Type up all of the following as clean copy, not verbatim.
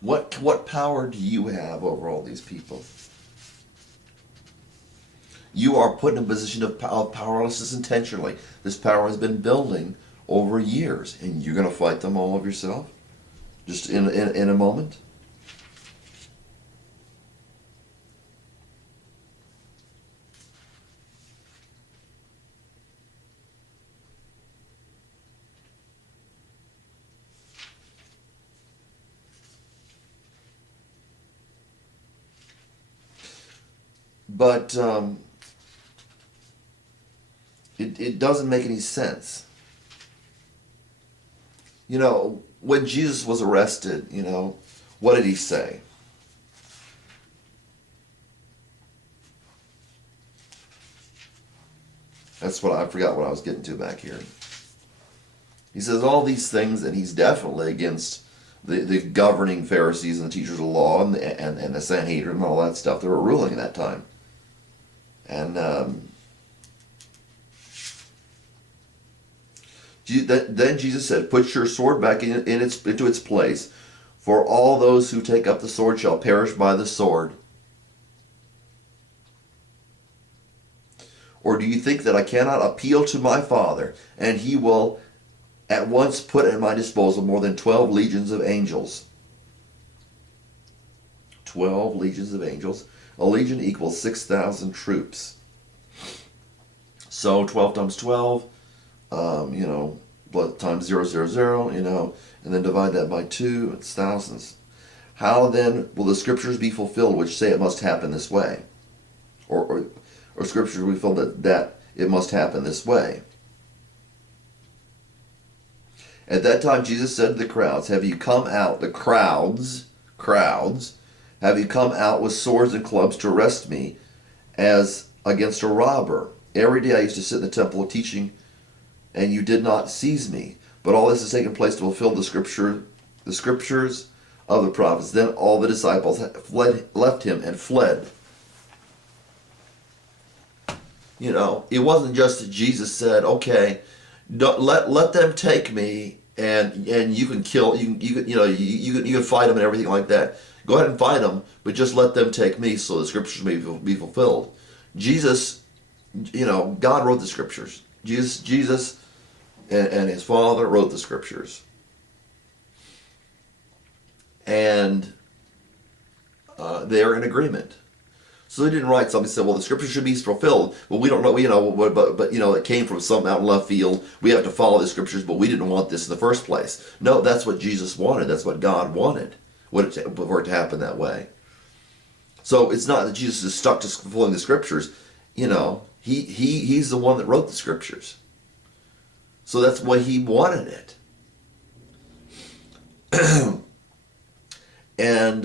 What power do you have over all these people? You are put in a position of powerlessness intentionally. This power has been building over years, and you're going to fight them all of yourself, just in a moment. But it doesn't make any sense. When Jesus was arrested, what did he say? That's what I forgot what I was getting to back here. He says all these things, and he's definitely against the governing Pharisees and the teachers of the law and the Sanhedrin and all that stuff that were ruling at that time. And then Jesus said, "Put your sword back into its place, for all those who take up the sword shall perish by the sword. Or do you think that I cannot appeal to my Father, and he will at once put at my disposal more than 12 legions of angels?" 12 legions of angels. A legion equals 6,000 troops. So 12 times 12, times 000, and then divide that by 2, it's thousands. How then will the scriptures be fulfilled which say it must happen this way? Or scriptures we feel that it must happen this way. At that time Jesus said to the crowds, "Have you come out," the crowds, "have you come out with swords and clubs to arrest me as against a robber? Every day I used to sit in the temple teaching, and you did not seize me. But all this has taken place to fulfill the scriptures of the prophets." Then all the disciples left him and fled. It wasn't just that Jesus said, "Okay, let them take me, and you can kill, you can fight them and everything like that. Go ahead and fight them, but just let them take me, so the scriptures may be fulfilled." Jesus, God wrote the scriptures. Jesus and his Father wrote the scriptures, and they're in agreement. So they didn't write something and say, "Well, the scripture should be fulfilled." Well, we don't know, but it came from something out in left field. We have to follow the scriptures, but we didn't want this in the first place. No, that's what Jesus wanted. That's what God wanted, for it to happen that way. So it's not that Jesus is stuck to fulfilling the scriptures. He's the one that wrote the scriptures. So that's why he wanted it. And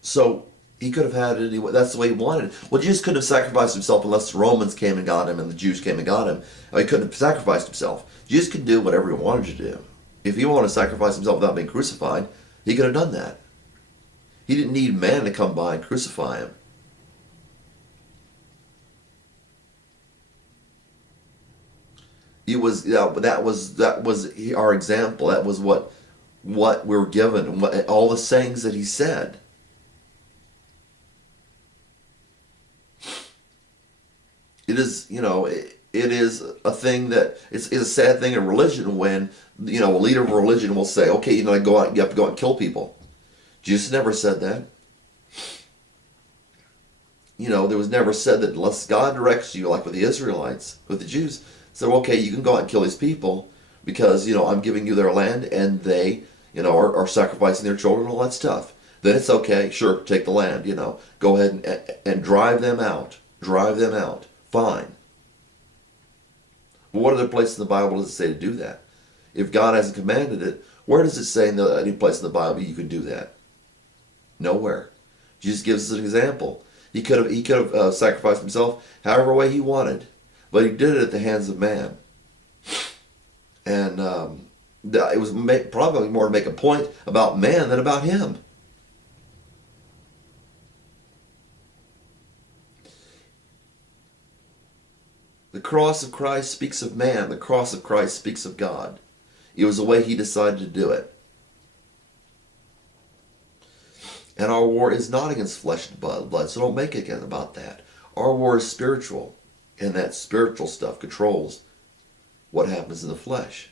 so he could have had it anyway. That's the way he wanted it. Well, Jesus couldn't have sacrificed himself unless the Romans came and got him and the Jews came and got him. He couldn't have sacrificed himself. Jesus could do whatever he wanted to do. If he wanted to sacrifice himself without being crucified, he could have done that. He didn't need man to come by and crucify him. That was our example. That was what we're given. All the sayings that he said. It is, it is a thing that it's a sad thing in religion when a leader of a religion will say, "Okay, you have to go out and kill people." Jesus never said that. There was never said that unless God directs you, like with the Israelites, with the Jews, said, "Okay, you can go out and kill these people because I'm giving you their land, and they are sacrificing their children and all that stuff." Then it's okay, sure, take the land. Go ahead and drive them out. Fine. But what other place in the Bible does it say to do that? If God hasn't commanded it, where does it say in any place in the Bible you can do that? Nowhere. Jesus gives us an example. He could have sacrificed himself however way he wanted, but he did it at the hands of man. And it was probably more to make a point about man than about him. The cross of Christ speaks of man. The cross of Christ speaks of God. It was the way he decided to do it. And our war is not against flesh and blood, so don't make it about that. Our war is spiritual, and that spiritual stuff controls what happens in the flesh.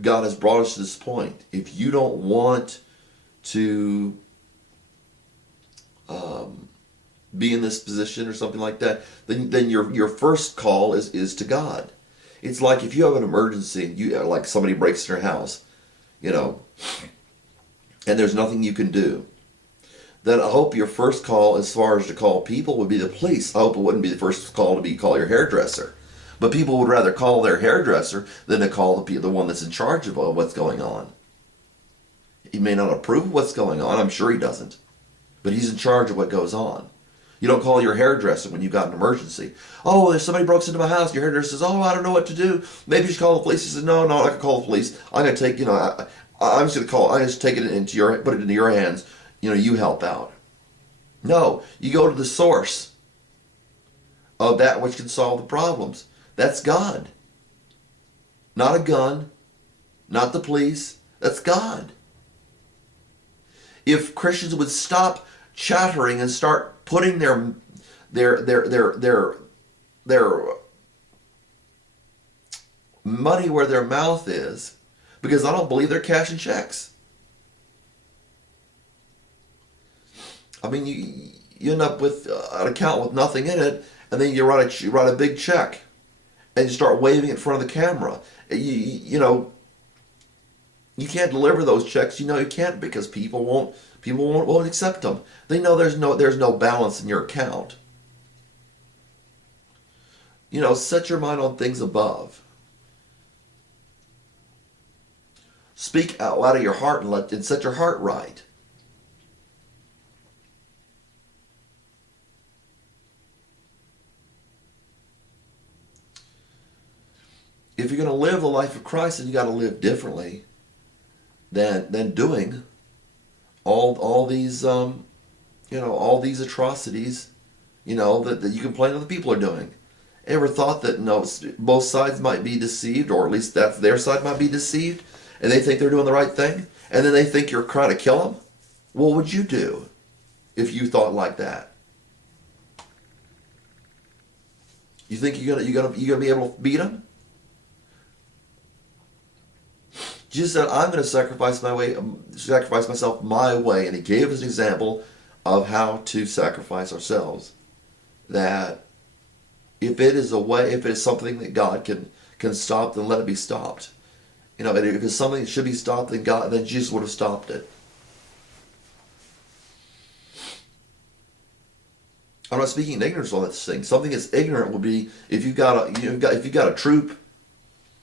God has brought us to this point. If you don't want to be in this position or something like that, then your first call is to God. It's like if you have an emergency, like somebody breaks in your house, and there's nothing you can do, then I hope your first call, as far as to call people, would be the police. I hope it wouldn't be the first call to call your hairdresser. But people would rather call their hairdresser than to call the one that's in charge of what's going on. He may not approve of what's going on. I'm sure he doesn't. But he's in charge of what goes on. You don't call your hairdresser when you've got an emergency. Oh, there's somebody broke into my house. Your hairdresser says, oh, I don't know what to do. Maybe you should call the police. He says, no, I can call the police. I'm going to take, I'm just going to call. I just take it put it into your hands. You help out. No, you go to the source of that which can solve the problems. That's God. Not a gun, not the police. That's God. If Christians would stop chattering and start putting their money where their mouth is, because I don't believe they're cashing checks. I mean, you end up with an account with nothing in it, and then you write a big check, and you start waving it in front of the camera. You can't deliver those checks. You can't, because people won't accept them. They know there's no balance in your account. Set your mind on things above. Speak out loud of your heart and set your heart right. If you're going to live the life of Christ, then you got to live differently than doing all these all these atrocities that you complain other people are doing. Ever thought that both sides might be deceived, or at least that their side might be deceived, and they think they're doing the right thing, and then they think you're trying to kill them? What would you do if you thought like that? You think you're gonna be able to beat them? Jesus said, I'm going to sacrifice myself my way. And he gave us an example of how to sacrifice ourselves. That if it is something that God can stop, then let it be stopped. If it's something that should be stopped, then Jesus would have stopped it. I'm not speaking in ignorance on this thing. Something that's ignorant would be if you've got a troop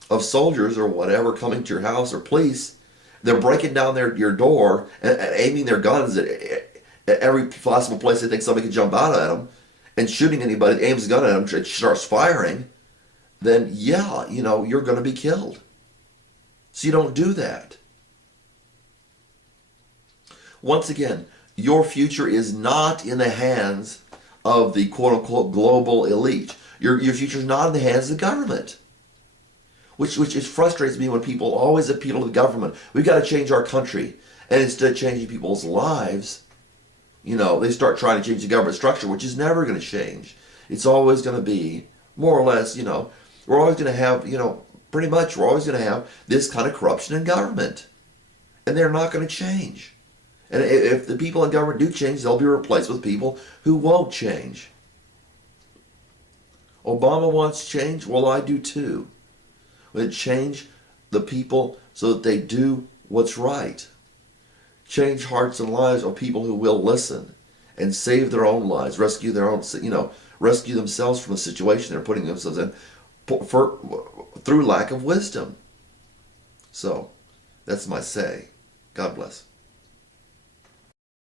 of soldiers or whatever coming to your house, or police, they're breaking down your door and aiming their guns at every possible place they think somebody could jump out at them, and shooting anybody that aims a gun at them, it starts firing, then you're going to be killed. So you don't do that. Once again, your future is not in the hands of the quote-unquote global elite. Your future is not in the hands of the government. Which frustrates me when people always appeal to the government. We've got to change our country. And instead of changing people's lives, they start trying to change the government structure, which is never going to change. It's always going to be, more or less, we're always going to have, pretty much we're always going to have this kind of corruption in government. And they're not going to change. And if the people in government do change, they'll be replaced with people who won't change. Obama wants change. Well, I do too. We change the people so that they do what's right. Change hearts and lives of people who will listen and save their own lives, rescue themselves from the situation they're putting themselves in through lack of wisdom. So, that's my say. God bless.